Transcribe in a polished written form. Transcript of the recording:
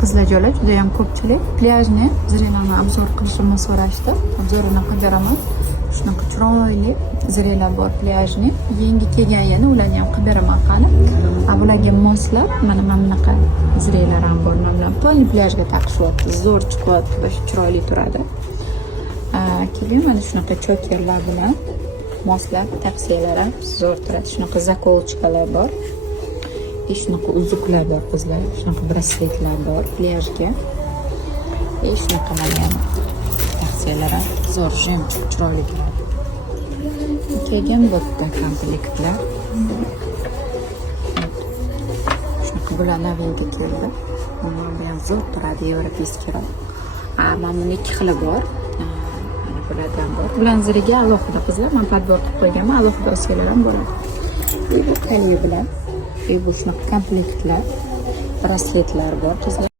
qizlar joylar juda ham ko'pchilik. Plyajni zirelani obzor qilishimni so'rashdi. Obzorini qilib beraman. Shunaqa chiroyli zirelar bor plyajni. Yangi kelgan yana ularni ham qilib beraman hali. Bularga moslab mana bunaqa zirelar ham bor. Mana polni plyajga taqishyapti. Zo'r chiqyapti va chiroyli turadi. Keyin mana shunaqa chokerlar bilan moslab tavsiyalar ham zo'r turadi. Shunaqa zakolchikalar bor. Shunaqa uzuklar bor qizlar, shunaqa brasletlar bor plyajga. Shunaqa mana tavsiyalar ham zo'r, jemchiq chiroyli turadi. Keyin bu komplektlar. Shunaqa bular novinka keldi. Mana bu ham zo'r turadi, yevropeyskiroq. Mana buni ikki xili bor. Bulardan bor. Bularning ziriga alohida qizlar, men podbor qilib qo'yganman, alohida olsalar ham bo'ladi. Bu kolye bilan bu shunaqa komplektlar, brasletlar bor qizlar.